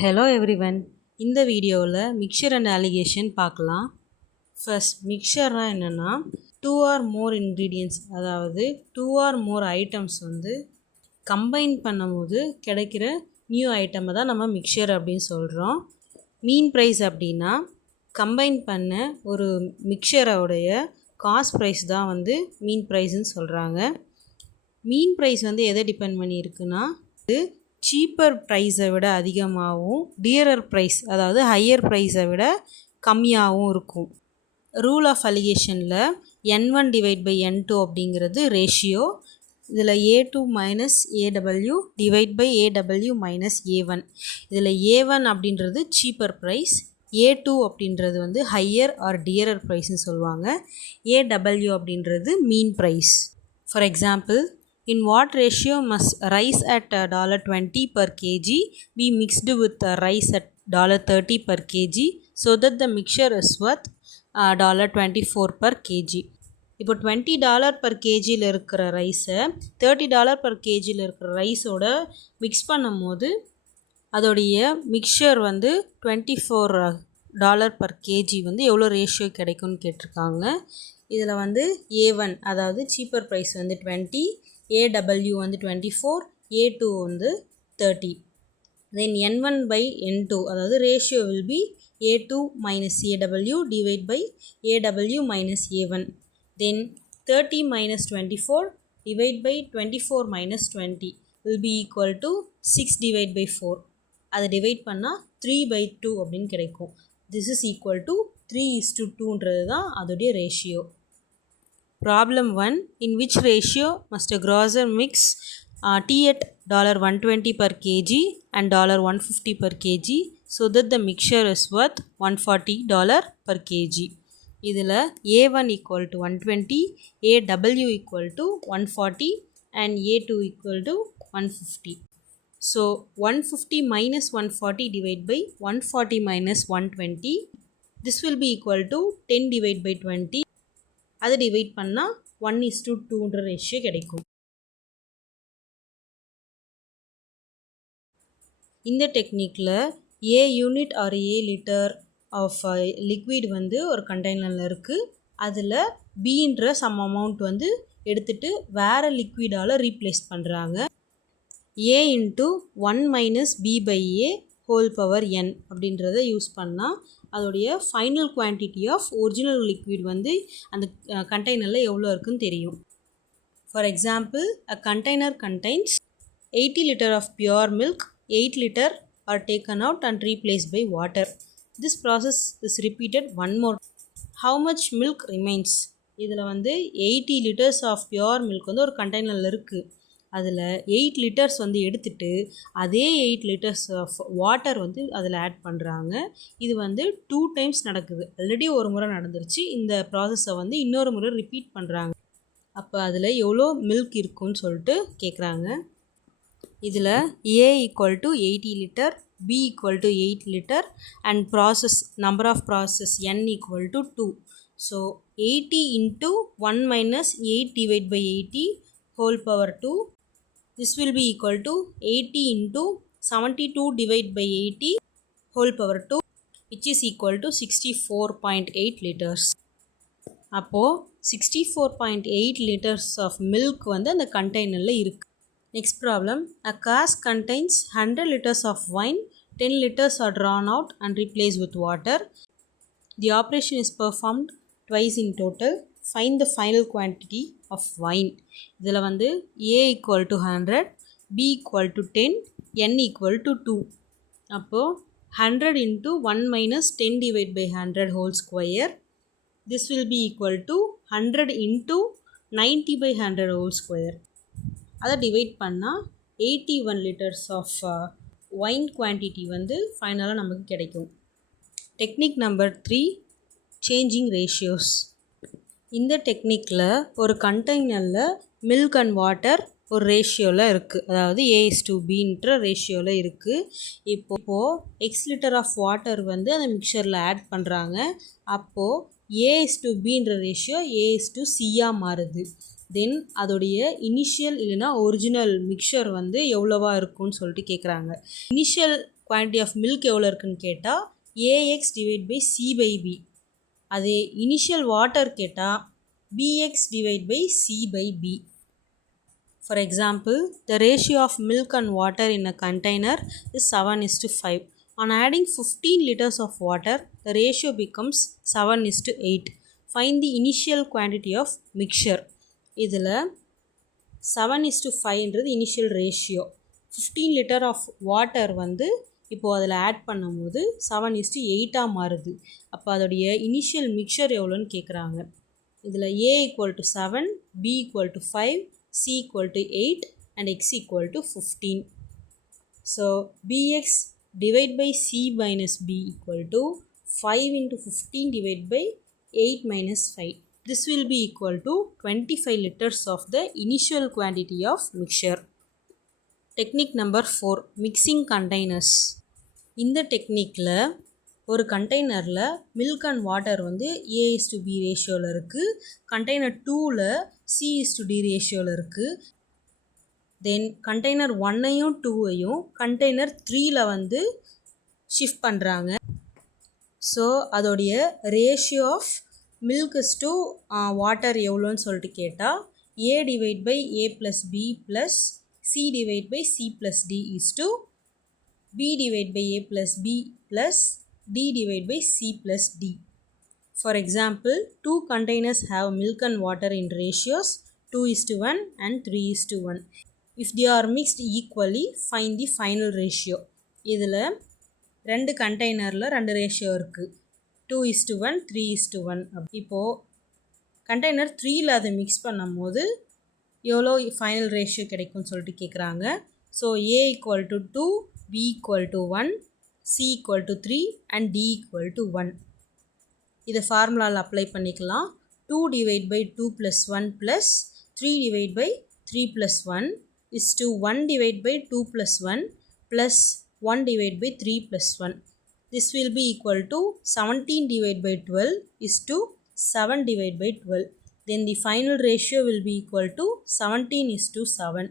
Hello everyone. இந்த வீடியோவில் mixer and allegation பார்க்கலாம். ஃபர்ஸ்ட் மிக்சர்னா என்னென்னா 2 or more ingredients, அதாவது 2 or more ஐட்டம்ஸ் கம்பைன் பண்ணும்போது கிடைக்கிற நியூ ஐட்டமை தான் நம்ம மிக்சர் அப்படின்னு சொல்கிறோம். மீன் ப்ரைஸ் அப்படின்னா கம்பைன் பண்ண ஒரு மிக்சரோடைய காஸ்ட் ப்ரைஸ் தான் மீன் ப்ரைஸ்ன்னு சொல்கிறாங்க. மீன் ப்ரைஸ் எதை டிபெண்ட் பண்ணியிருக்குன்னா சீப்பர் ப்ரைஸை விட அதிகமாகவும் டியரர் ப்ரைஸ் அதாவது ஹையர் ப்ரைஸை விட கம்மியாகவும் இருக்கும். ரூல் ஆஃப் அலிகேஷனில் N1 / N2 அப்படிங்கிறது ரேஷியோ. இதில் A2 - AW / AW - A1. இதில் A1 அப்படின்றது சீப்பர் ப்ரைஸ், A2 அப்படின்றது ஹையர் ஆர் டியரர் ப்ரைஸ்ன்னு சொல்லுவாங்க, AW அப்படின்றது mean price. For example, in what ratio must rice at $20 per kg be mixed with rice at $30 per kg so that the mixture is worth $24 per kg. இப்போ $20 per kgயில் இருக்கிற ரைஸை $30 per kgயில் இருக்கிற ரைஸோட mix பண்ணும் போது அதோடைய mixer $24 per kg எவ்வளோ ratio கிடைக்கும்னு கேட்டிருக்காங்க. இதில் A1 அதாவது cheaper price 20, AW 24, A2 30. Then N1 / N2 அதாவது ratio will be A2 - AW divided by AW - A1. Then 30 - 24 divided by 24 - 20 will be equal to 6 divided by 4. அதை டிவைட் பண்ணால் 3/2 அப்படின்னு கிடைக்கும். This is equal to 3:2ன்றது தான் அதோடைய ratio. Problem 1. In which ratio must a grocer mix tea at $120 per kg and $150 per kg so that the mixture is worth $140 per kg? இதில் A1 = 120, AW = 140 and A2 = 150. So 150 - 140 divided by 140 - 120. This will be equal to 10 divided by 20. அதை divide பண்ணால் 1:2ன்ற ratio கிடைக்கும். இந்த டெக்னிக்கில் A unit or A litre of liquid ஒரு கண்டெய்னரில் இருக்குது. அதில் Bன்ற சம் அமௌண்ட் எடுத்துகிட்டு வேறு லிக்விடால் ரீப்ளேஸ் பண்ணுறாங்க. A × 1 - B/A whole power n அப்படின்றத யூஸ் பண்ணால் அதோடைய final quantity of original liquid அந்த கண்டெய்னரில் எவ்வளோ இருக்குன்னு தெரியும். For example, a container contains 80 liter of pure milk. 8 liter are taken out and replaced by water. This process is repeated one more. How much milk remains? இதில் 80 liters of pure milk ஒரு கண்டெய்னரில் இருக்குது. அதில் 8 liters எடுத்துட்டு அதே 8 liters of water அதில் add பண்ணுறாங்க. இது 2 times நடக்குது. ஆல்ரெடி ஒரு முறை நடந்துருச்சு. இந்த ப்ராசஸை இன்னொரு முறை ரிப்பீட் பண்ணுறாங்க. அப்போ அதில் எவ்வளோ மில்க் இருக்குன்னு சொல்லிட்டு கேட்குறாங்க. இதில் A = 80 liter, B = 8 liter and process number of process n = 2. So 80 × 1 - 8 divided by 80 whole power 2. This will be equal to 80 × 72 divided by 80 whole power 2, which is equal to 64.8 liters. அப்போது 64.8 liters of milk அந்த கண்டெய்னரில் இருக்குது. Next problem. A cask contains 100 liters of wine. 10 liters are drawn out and replaced with water. The operation is performed twice in total. Find the final quantity of wine. இதில் A = 100, B = 10, N = 2. அப்போது 100 × 1 - 10 divided by 100 whole square. This will be equal to 100 × 90/100 whole square. அதை divide பண்ணால் 81 liters of wine quantity ஃபைனலாக நமக்கு கிடைக்கும். Technique number 3. Changing ratios. இந்த டெக்னிக்கில் ஒரு கண்டெய்னரில் மில்க் அண்ட் வாட்டர் ஒரு ரேஷியோவில் இருக்குது, அதாவது A/Bன்ற ரேஷியோவில் இருக்குது. இப்போது X லிட்டர் ஆஃப் வாட்டர் அந்த மிக்சரில் ஆட் பண்ணுறாங்க. அப்போது A/Bன்ற ரேஷியோ A/C மாறுது. தென் அதோடைய இனிஷியல் இல்லைனா ஒரிஜினல் மிக்சர் எவ்வளோவா இருக்கும்னு சொல்லிட்டு கேட்குறாங்க. இனிஷியல் குவான்டிட்டி ஆஃப் மில்க் எவ்வளோ இருக்குன்னு கேட்டால் AX divide by C by B. அதே இனிஷியல் வாட்டர் கேட்டால் BX divide by C by B. For example, the ratio of milk and water in a container is 7:5. On adding 15 liters of water, the ratio becomes 7:8. Find the initial quantity of mixture. இதில் 7:5ன்றது initial ratio. 15 litre of water வந்து இப்போது அதில் add பண்ணும்போது 7:8 மாறுது. அப்போ அதோடைய initial mixer எவ்வளோன்னு கேட்குறாங்க. இதில் A = 7, B = 5, C = 8 and X = 15. So Bx divided by C minus B = 5 into 15 divided by 8 minus 5. This will be equal to 25 liters of the initial quantity of mixture. Technique number 4, mixing containers. இந்த டெக்னிக்கில் ஒரு கண்டெய்னரில் milk and water வந்து A:B ரேஷியோவில் இருக்குது. Container 2ல் C:D ரேஷியோவில் இருக்குது. தென் container 1ஐயும் 2ஐயும் container 3ல் வந்து ஷிஃப்ட் பண்ணுறாங்க. ஸோ அதோடைய ratio of milks to water எவ்வளோன்னு சொல்லிட்டு கேட்டால் A divide by A + B + C divide by C + D is to B divided by A + B plus D divided by C plus D. For example, 2 containers have milk and water in ratios 2:1 and 3:1. If they are mixed equally, find the final ratio. இதில் 2 கண்டெய்னரில் 2 ratio இருக்குது, 2:1, 3:1. இப்போது container 3ல் அதை mix பண்ணும் போது எவ்வளோ final ratio கிடைக்கும்னு சொல்லிட்டு கேட்குறாங்க. So A = 2, B = 1, C = 3 and D = 1. இதை ஃபார்முலாவில் அப்ளை பண்ணிக்கலாம். 2 divided by 2 + 1 plus 3 divided by 3 + 1 is to 1 divided by 2 + 1 plus 1 divided by 3 + 1. This will be equal to 17 divided by 12 is to 7 divided by 12. Then the final ratio will be equal to 17:7.